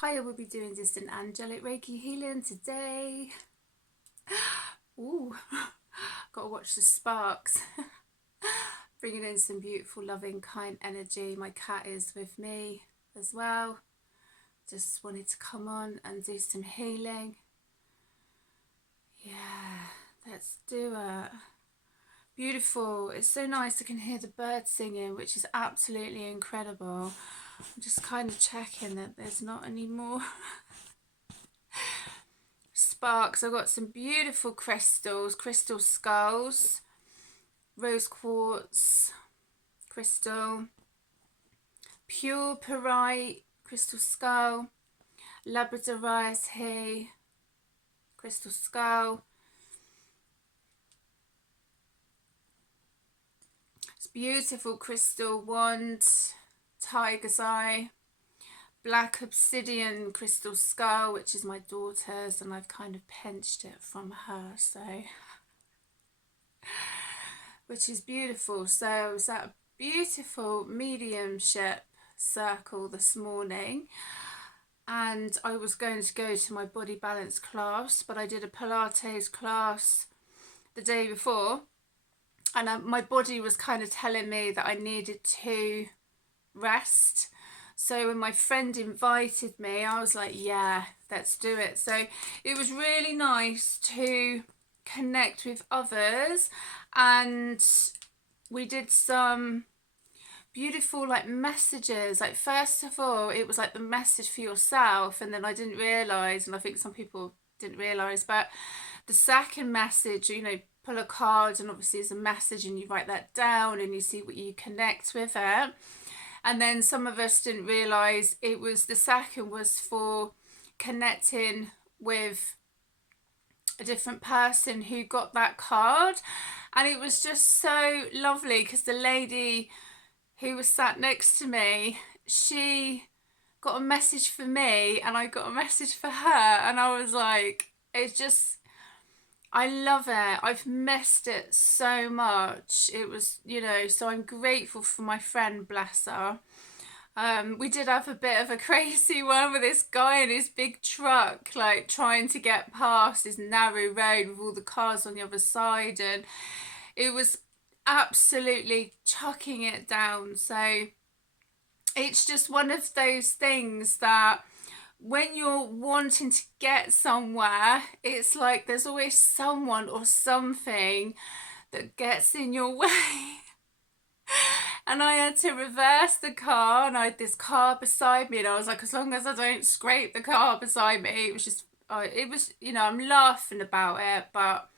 Hi, I will be doing just an angelic Reiki healing today. Ooh, gotta watch the sparks. Bringing in some beautiful, loving, kind energy. My cat is with me as well. Just wanted to come on and do some healing. Yeah, let's do it. Beautiful. It's so nice. I can hear the birds singing, which is absolutely incredible. I'm just kind of checking that there's not any more sparks. I've got some beautiful crystals, crystal skulls, rose quartz crystal, pure pyrite crystal skull, labradorite here crystal skull. It's beautiful crystal wand, tiger's eye, black obsidian crystal skull, which is my daughter's, and I've kind of pinched it from her, so which is beautiful. So I was at a beautiful mediumship circle this morning, and I was going to go to my body balance class, but I did a Pilates class the day before, and my body was kind of telling me that I needed to rest. So when my friend invited me, I was like, yeah, let's do it. So it was really nice to connect with others, and we did some beautiful like messages. Like, first of all, it was like the message for yourself, and then I didn't realize, and I think some people didn't realize, but the second message, you know, pull a card and obviously it's a message and you write that down and you see what you connect with it. And then some of us didn't realize it was, the second was for connecting with a different person who got that card. And it was just so lovely because the lady who was sat next to me, she got a message for me and I got a message for her, and I was like, it's just, I love it. I've missed it so much. It was, you know, so I'm grateful for my friend, bless her. We did have a bit of a crazy one with this guy in his big truck, like trying to get past this narrow road with all the cars on the other side, and it was absolutely chucking it down. So it's just one of those things that when you're wanting to get somewhere, it's like there's always someone or something that gets in your way. And I had to reverse the car, and I had this car beside me, and I was like, as long as I don't scrape the car beside me, it was just, it was, you know, I'm laughing about it, but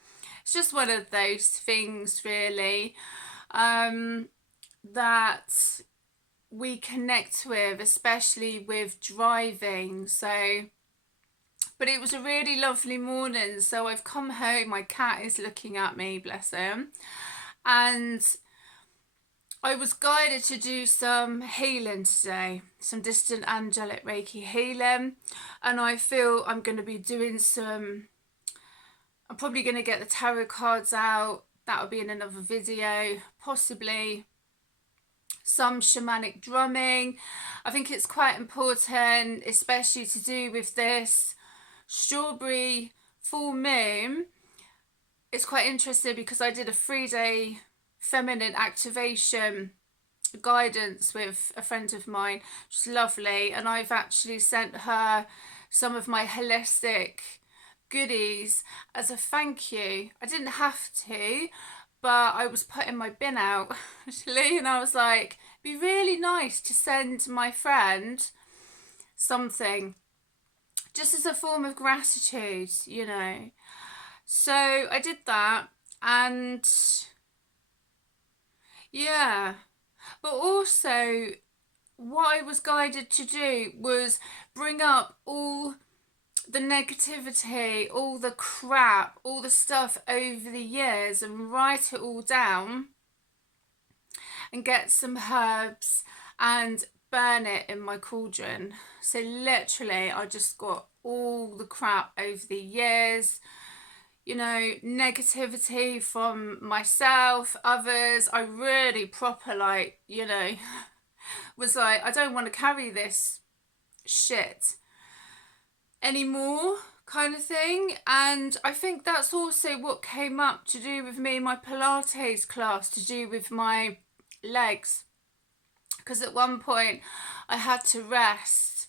it's just one of those things really, that we connect with, especially with driving. So, but it was a really lovely morning. So I've come home, my cat is looking at me, bless him, and I was guided to do some healing today, some distant angelic Reiki healing, and I feel I'm going to be doing some, I'm probably going to get the tarot cards out, that'll be in another video, possibly some shamanic drumming. I think it's quite important, especially to do with this strawberry full moon. It's quite interesting because I did a 3-day feminine activation guidance with a friend of mine, which is lovely, and I've actually sent her some of my holistic goodies as a thank you. I didn't have to, but I was putting my bin out actually, and I was like, it'd be really nice to send my friend something just as a form of gratitude, you know. So I did that, and yeah, but also what I was guided to do was bring up all the negativity, all the crap, all the stuff over the years, and write it all down and get some herbs and burn it in my cauldron. So literally I just got all the crap over the years, you know, negativity from myself, others. I really proper, like, you know, was like, I don't want to carry this shit. anymore, kind of thing. And I think that's also what came up to do with me, my Pilates class, to do with my legs, because at one point I had to rest,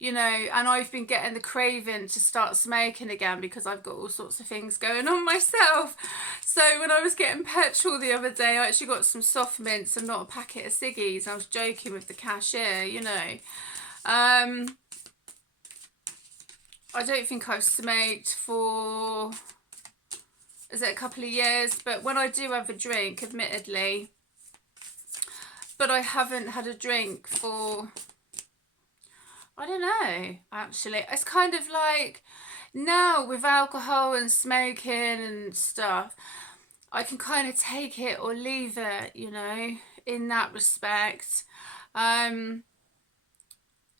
you know, and I've been getting the craving to start smoking again because I've got all sorts of things going on myself. So when I was getting petrol the other day, I actually got some soft mints and not a packet of ciggies. I was joking with the cashier, you know. I don't think I've smoked for, is it a couple of years? But when I do have a drink, admittedly, but I haven't had a drink for, I don't know, actually. It's kind of like now with alcohol and smoking and stuff, I can kind of take it or leave it, you know, in that respect.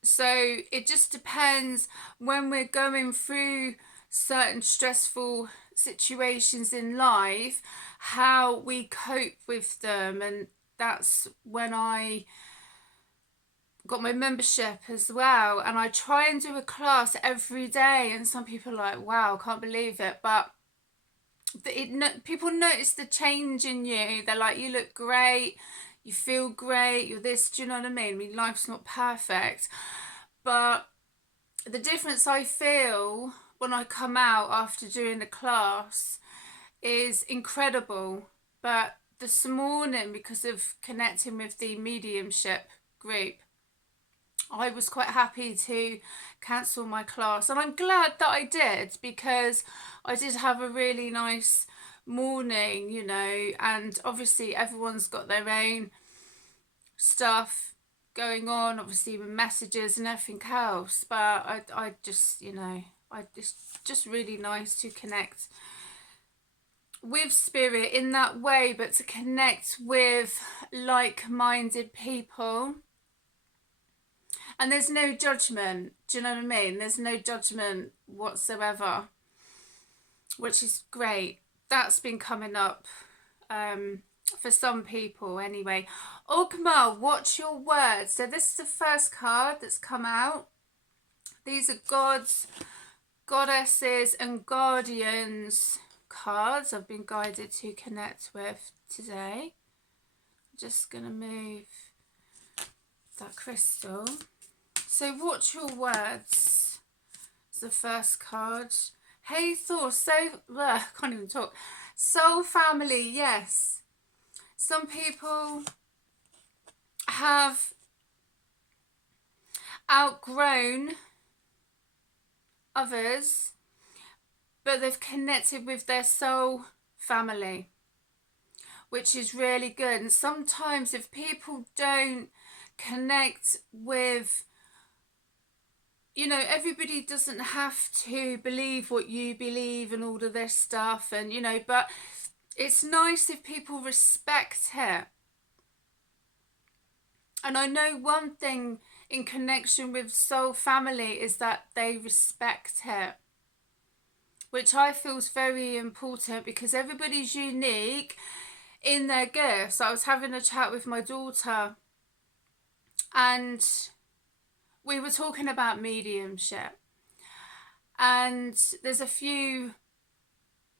So it just depends when we're going through certain stressful situations in life, how we cope with them. And that's when I got my membership as well, and I try and do a class every day, and some people are like, wow, can't believe it, but people notice the change in you. They're like, you look great, you feel great, you're this, do you know what I mean? I mean, life's not perfect, but the difference I feel when I come out after doing the class is incredible. But this morning, because of connecting with the mediumship group, I was quite happy to cancel my class, and I'm glad that I did, because I did have a really nice morning, you know, and obviously everyone's got their own stuff going on, obviously with messages and everything else, but I just, you know, just really nice to connect with spirit in that way, but to connect with like-minded people. And there's no judgment, do you know what I mean? There's no judgment whatsoever, which is great. That's been coming up for some people anyway. Ogma, watch your words. So this is the first card that's come out. These are gods, goddesses and guardians cards I've been guided to connect with today. I'm just going to move that crystal. So watch your words. It's the first card. Hey Thor, so can't even talk. Soul family, yes. Some people have outgrown others, but they've connected with their soul family, which is really good. And sometimes if people don't connect with, you know, everybody doesn't have to believe what you believe and all of this stuff, and you know, but it's nice if people respect it. And I know one thing in connection with soul family is that they respect it, which I feel is very important, because everybody's unique in their gifts. I was having a chat with my daughter and we were talking about mediumship, and there's a few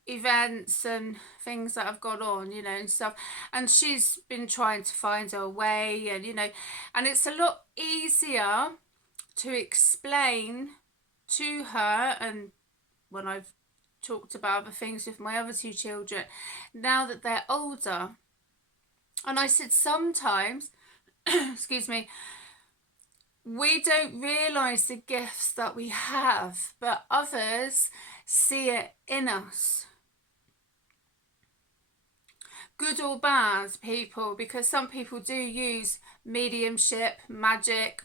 events and things that have gone on, you know, and stuff, and she's been trying to find her way, and you know, and it's a lot easier to explain to her, and when I've talked about other things with my other two children now that they're older. And I said sometimes excuse me, we don't realise the gifts that we have, but others see it in us, good or bad, people, because some people do use mediumship, magic,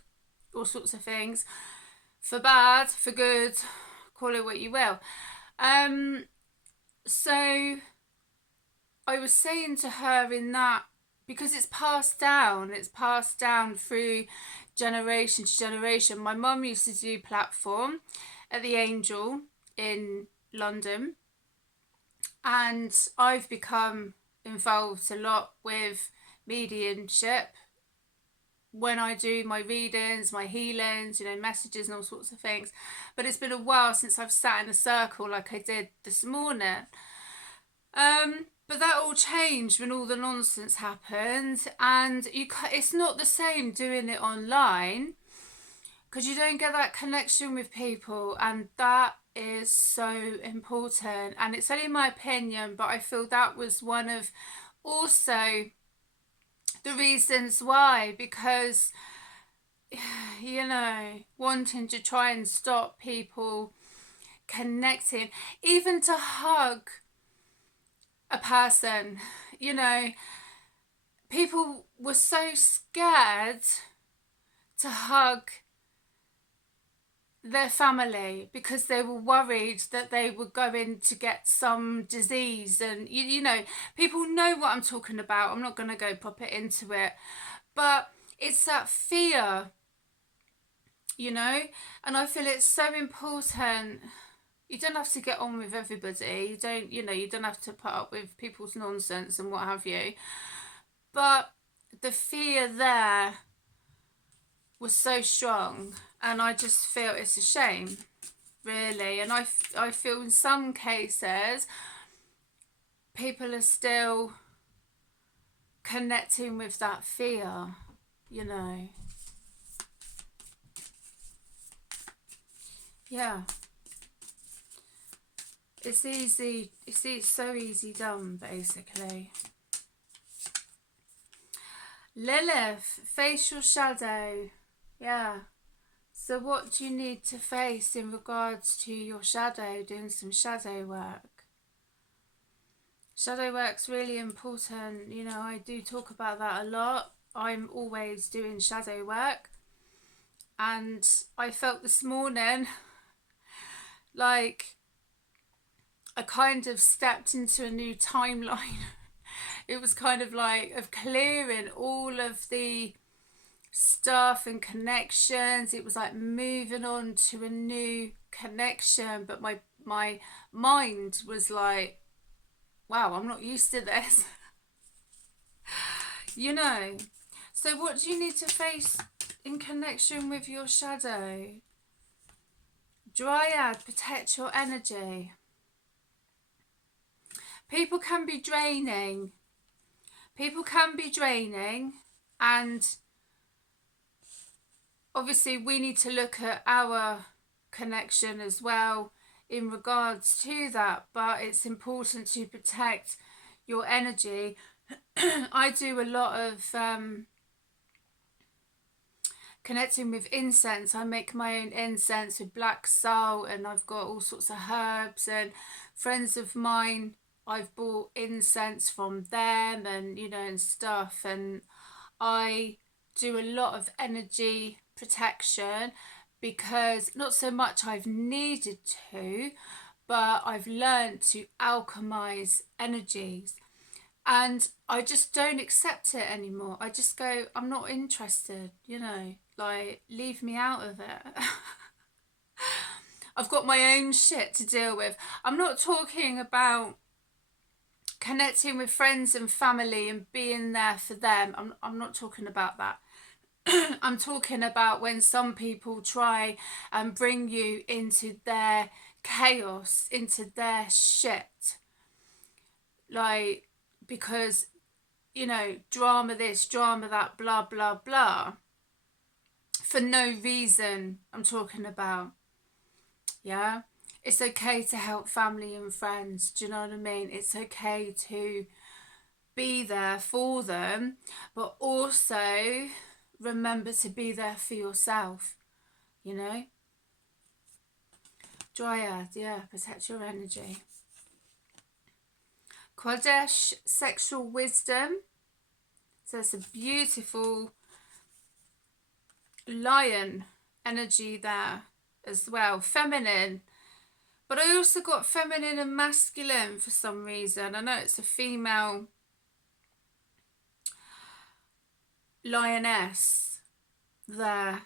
all sorts of things, for bad, for good, call it what you will. So I was saying to her in that, because it's passed down through generation to generation. My mum used to do platform at the Angel in London, and I've become involved a lot with mediumship when I do my readings, my healings, you know, messages and all sorts of things. But it's been a while since I've sat in a circle like I did this morning. But that all changed when all the nonsense happened, and it's not the same doing it online, because you don't get that connection with people, and that is so important. And it's only my opinion, but I feel that was one of also the reasons why, because you know, wanting to try and stop people connecting, even to hug a person, you know, people were so scared to hug their family because they were worried that they were going to get some disease. And you know, people know what I'm talking about. I'm not going to go proper into it, but it's that fear, you know. And I feel it's so important. You don't have to get on with everybody. You don't, you know, you don't have to put up with people's nonsense and what have you. But the fear there was so strong, and I just feel it's a shame, really. And I feel in some cases people are still connecting with that fear, you know. Yeah. It's easy, it's so easy done, basically. Lilith, face your shadow. Yeah. So what do you need to face in regards to your shadow, doing some shadow work? Shadow work's really important. You know, I do talk about that a lot. I'm always doing shadow work. And I felt this morning like I kind of stepped into a new timeline. It was kind of like of clearing all of the stuff and connections. It was like moving on to a new connection, but my mind was like, wow, I'm not used to this. You know. So what do you need to face in connection with your shadow? Dryad, protect your energy. People can be draining. People can be draining, and obviously we need to look at our connection as well in regards to that, but it's important to protect your energy. I do a lot of connecting with incense. I make my own incense with black salt, and I've got all sorts of herbs, and friends of mine, I've bought incense from them, and you know, and stuff. And I do a lot of energy protection because not so much I've needed to, but I've learned to alchemize energies, and I just don't accept it anymore. I just go, I'm not interested, you know, like, leave me out of it. I've got my own shit to deal with. I'm not talking about connecting with friends and family and being there for them. I'm not talking about that. I'm talking about when some people try and bring you into their chaos, into their shit. Like, because, you know, drama this, drama that, blah, blah, blah. For no reason, I'm talking about. Yeah? It's okay to help family and friends. Do you know what I mean? It's okay to be there for them, but also remember to be there for yourself, you know? Dryad, yeah, protect your energy. Kodesh, sexual wisdom. So it's a beautiful lion energy there as well. Feminine. But I also got feminine and masculine for some reason. I know it's a female lioness there,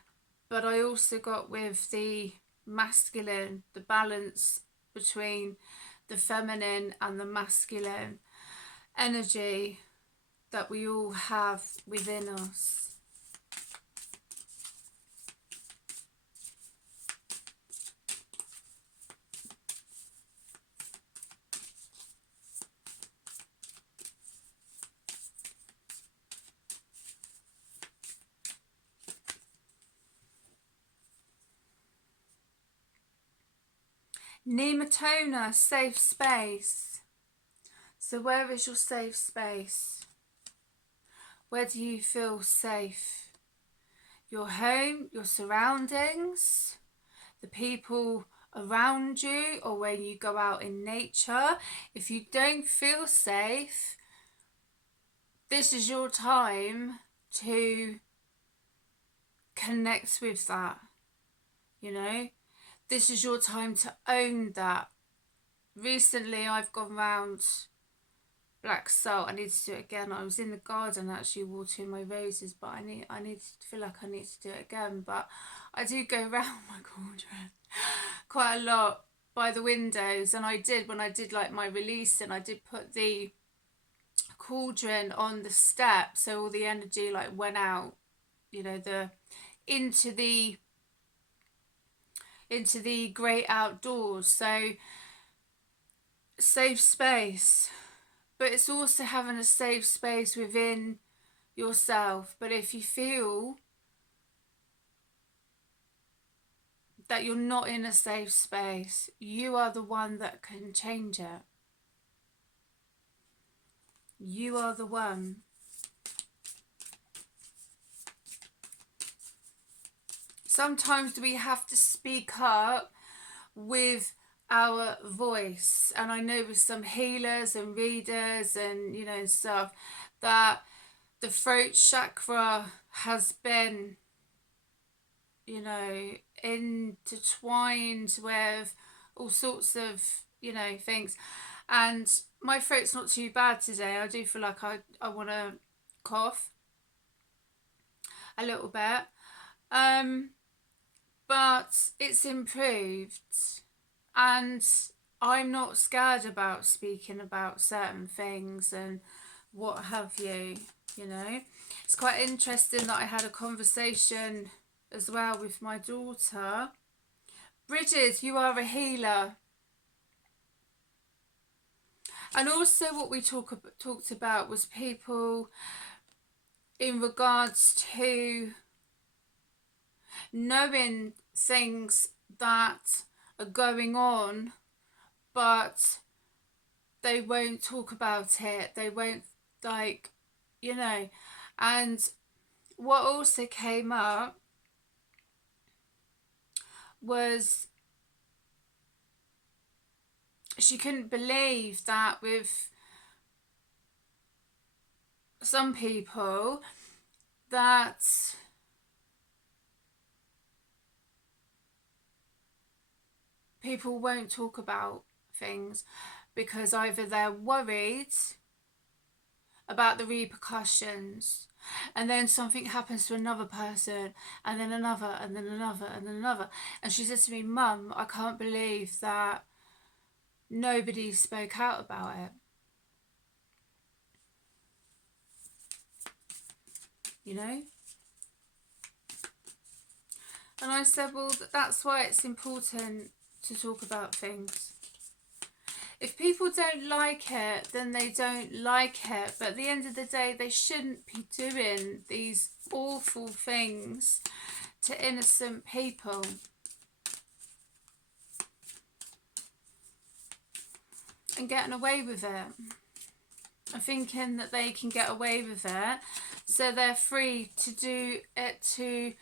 but I also got with the masculine, the balance between the feminine and the masculine energy that we all have within us. Nematona, safe space. So where is your safe space? Where do you feel safe? Your home, your surroundings, the people around you, or when you go out in nature. If you don't feel safe, this is your time to connect with that, you know. This is your time to own that. Recently I've gone round black salt. I need to do it again. I was in the garden actually watering my roses, but I feel like I need to do it again. But I do go round my cauldron quite a lot by the windows, and I did when I did like my release, and I did put the cauldron on the step so all the energy like went out, you know, into the great outdoors. So safe space, but it's also having a safe space within yourself. But if you feel that you're not in a safe space, you are the one that can change it. You are the one. Sometimes we have to speak up with our voice, and I know with some healers and readers and, you know, stuff, that the throat chakra has been, you know, intertwined with all sorts of, you know, things. And my throat's not too bad today. I do feel like I want to cough a little bit, but it's improved, and I'm not scared about speaking about certain things and what have you, you know. It's quite interesting that I had a conversation as well with my daughter. Bridget, you are a healer. And also what we talked about was people in regards to knowing things that are going on, but they won't talk about it. They won't, like, you know. And what also came up was she couldn't believe that with some people that people won't talk about things because either they're worried about the repercussions, and then something happens to another person, and then another, and then another, and then another. And she said to me, Mum, I can't believe that nobody spoke out about it. You know? And I said, well, that's why it's important to talk about things. If people don't like it, then they don't like it. But at the end of the day, they shouldn't be doing these awful things to innocent people. And getting away with it. And thinking that they can get away with it. So they're free to do it to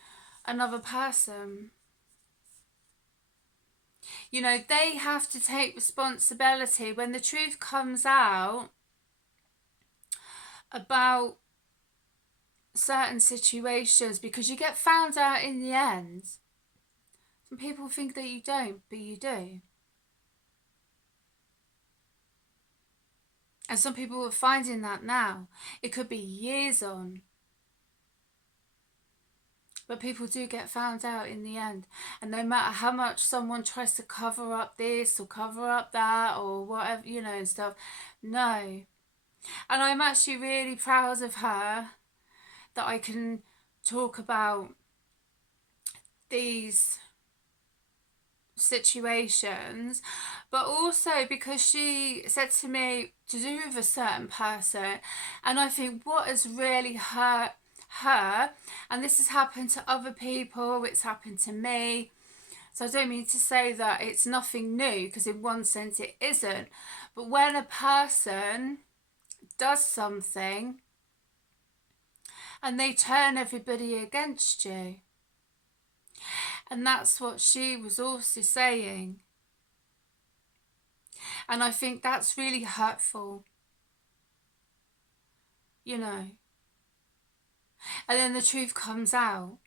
another person. You know, they have to take responsibility when the truth comes out about certain situations, because you get found out in the end. Some people think that you don't, but you do. And some people are finding that now. It could be years on. But people do get found out in the end. And no matter how much someone tries to cover up this or cover up that or whatever, you know, and stuff, no. And I'm actually really proud of her that I can talk about these situations, but also because she said to me to do with a certain person, and I think what has really hurt her, and this has happened to other people, it's happened to me, So I don't mean to say that it's nothing new, because in one sense it isn't. But when a person does something and they turn everybody against you, and that's what she was also saying. And I think that's really hurtful, you know. And then the truth comes out.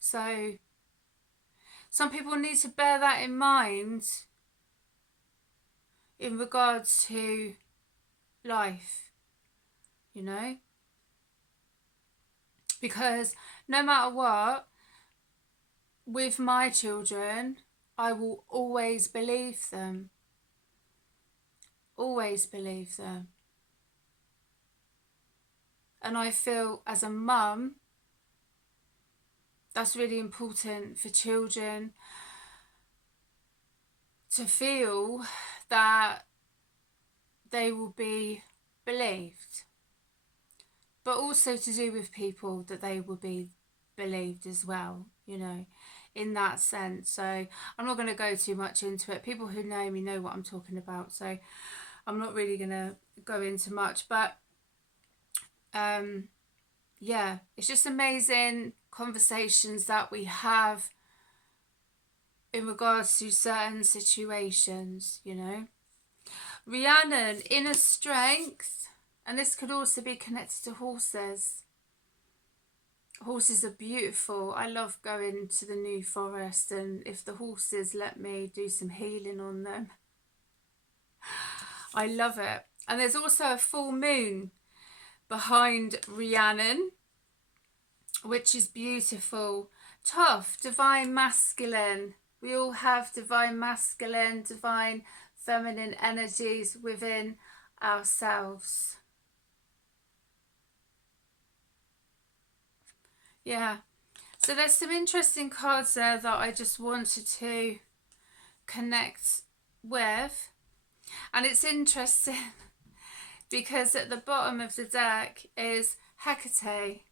So some people need to bear that in mind in regards to life, you know. Because no matter what, with my children, I will always believe them. Always believe them. And I feel as a mum, that's really important for children to feel that they will be believed. But also to do with people that they will be believed as well, you know, in that sense. So I'm not going to go too much into it. People who know me know what I'm talking about. So I'm not really going to go into much. But yeah, it's just amazing conversations that we have in regards to certain situations, you know. Rhiannon, inner strength, and this could also be connected to horses. Horses are beautiful. I love going to the New Forest, and if the horses let me do some healing on them, I love it. And there's also a full moon behind Rhiannon, which is beautiful. Tough, divine masculine. We all have divine masculine, divine feminine energies within ourselves. Yeah. So there's some interesting cards there that I just wanted to connect with. And it's interesting because at the bottom of the deck is Hecate.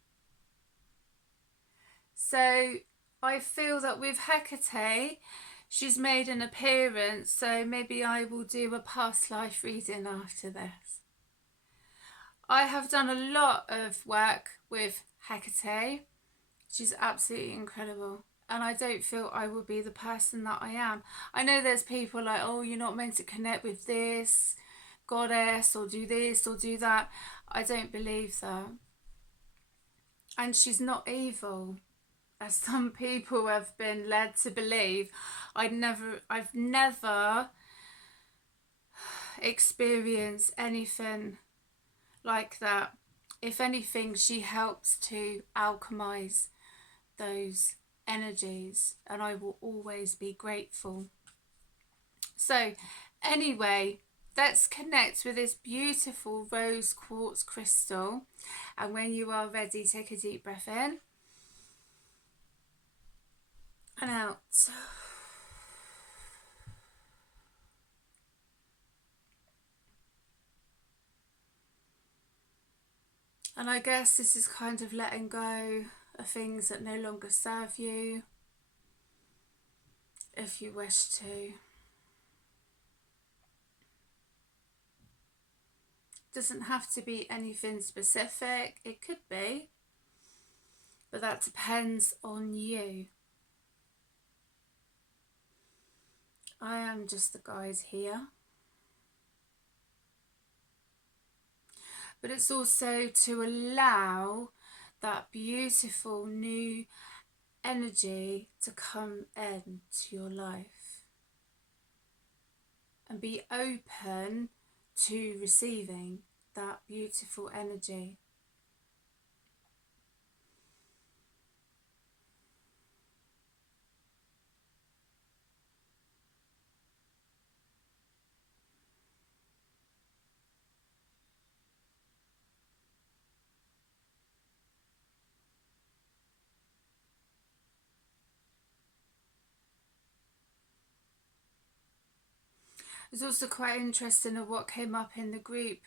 So I feel that with Hecate, she's made an appearance, so maybe I will do a past life reading after this. I have done a lot of work with Hecate. She's absolutely incredible. And I don't feel I will be the person that I am. I know there's people like, oh, you're not meant to connect with this goddess or do this or do that. I don't believe that. And she's not evil, as some people have been led to believe. I've never experienced anything like that. If anything, she helps to alchemize those energies, and I will always be grateful. So anyway, let's connect with this beautiful rose quartz crystal, and when you are ready, take a deep breath in and out. And I guess this is kind of letting go of things that no longer serve you, if you wish to. Doesn't have to be anything specific. It could be, but that depends on you. I am just the guide here. But it's also to allow that beautiful new energy to come into your life and be open to receiving that beautiful energy. It's also quite interesting of what came up in the group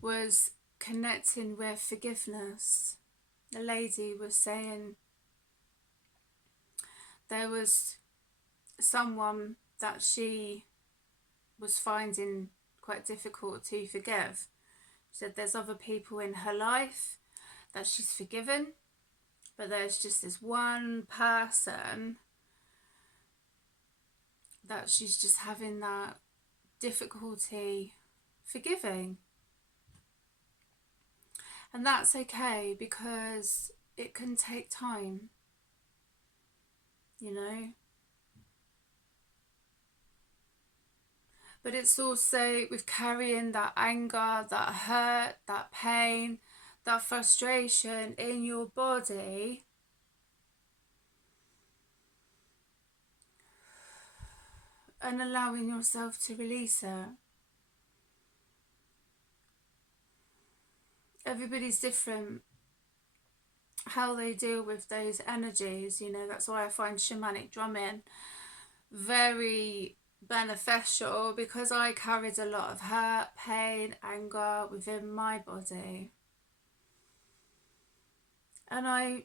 was connecting with forgiveness. The lady was saying there was someone that she was finding quite difficult to forgive. She said there's other people in her life that she's forgiven, but there's just this one person that she's just having that difficulty forgiving. And that's okay, because it can take time, you know. But it's also with carrying that anger, that hurt, that pain, that frustration in your body, and allowing yourself to release it. Everybody's different how they deal with those energies, you know. That's why I find shamanic drumming very beneficial, because I carried a lot of hurt, pain, anger within my body, and I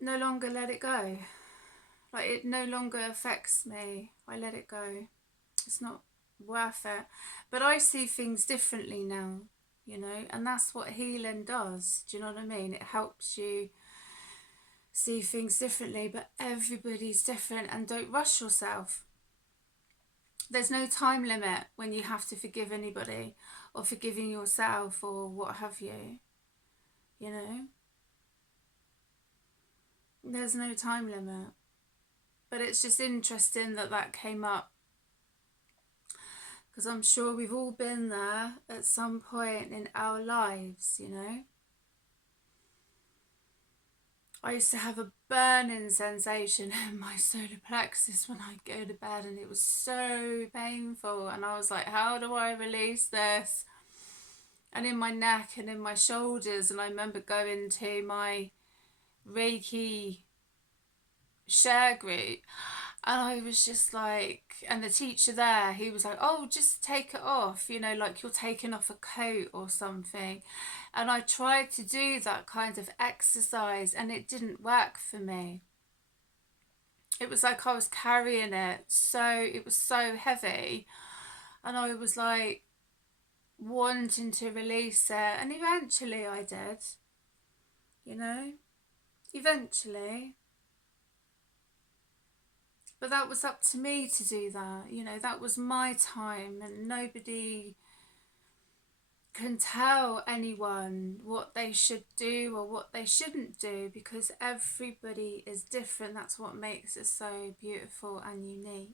no longer let it go. Like, it no longer affects me. I let it go. It's not worth it. But I see things differently now, you know, and that's what healing does. Do you know what I mean? It helps you see things differently, but everybody's different, and don't rush yourself. There's no time limit when you have to forgive anybody, or forgiving yourself, or what have you, you know. There's no time limit. But it's just interesting that that came up, because I'm sure we've all been there at some point in our lives, you know. I used to have a burning sensation in my solar plexus when I'd go to bed, and it was so painful, and I was like, how do I release this? And in my neck and in my shoulders. And I remember going to my Reiki share group, and I was just like, and the teacher there, he was like, oh, just take it off, you know, like you're taking off a coat or something. And I tried to do that kind of exercise, and it didn't work for me. It was like I was carrying it, so it was so heavy, and I was like wanting to release it, and eventually I did, you know, eventually. But that was up to me to do that, you know. That was my time, and nobody can tell anyone what they should do or what they shouldn't do, because everybody is different. That's what makes it so beautiful and unique.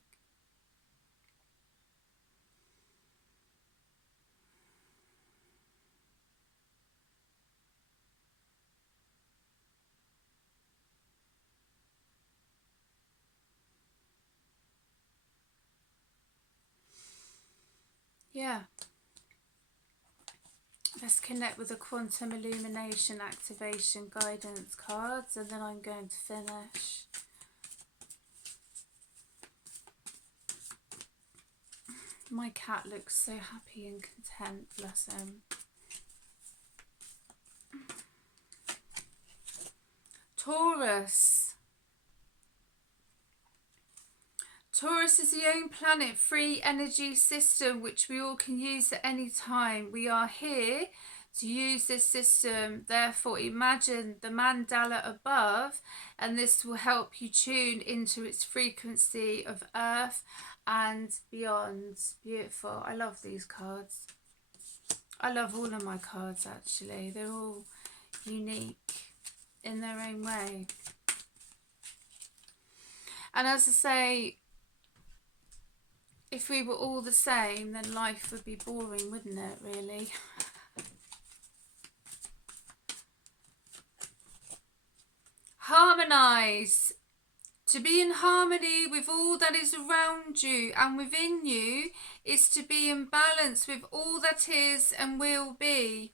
Yeah. Let's connect with the Quantum Illumination Activation Guidance cards, and then I'm going to finish. My cat looks so happy and content, bless him. Taurus. Taurus is the own planet-free energy system which we all can use at any time. We are here to use this system. Therefore, imagine the mandala above, and this will help you tune into its frequency of Earth and beyond. Beautiful. I love these cards. I love all of my cards, actually. They're all unique in their own way. And as I say, if we were all the same, then life would be boring, wouldn't it, really? Harmonise. To be in harmony with all that is around you and within you is to be in balance with all that is and will be.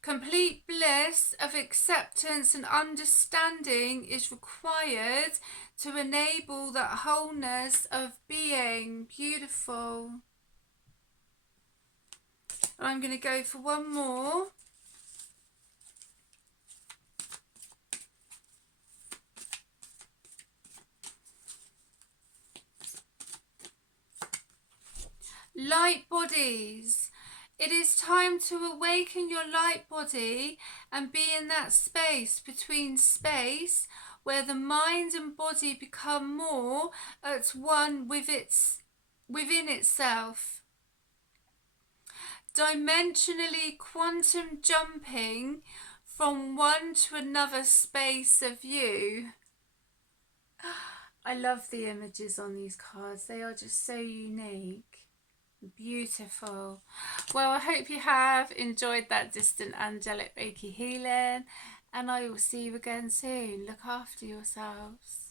Complete bliss of acceptance and understanding is required to enable that wholeness of being. Beautiful. I'm going to go for one more. Light bodies. It is time to awaken your light body and be in that space between space where the mind and body become more at one with within itself. Dimensionally quantum jumping from one to another space of you. I love the images on these cards. They are just so unique. Beautiful. Well, I hope you have enjoyed that distant angelic Reiki healing, and I will see you again soon. Look after yourselves.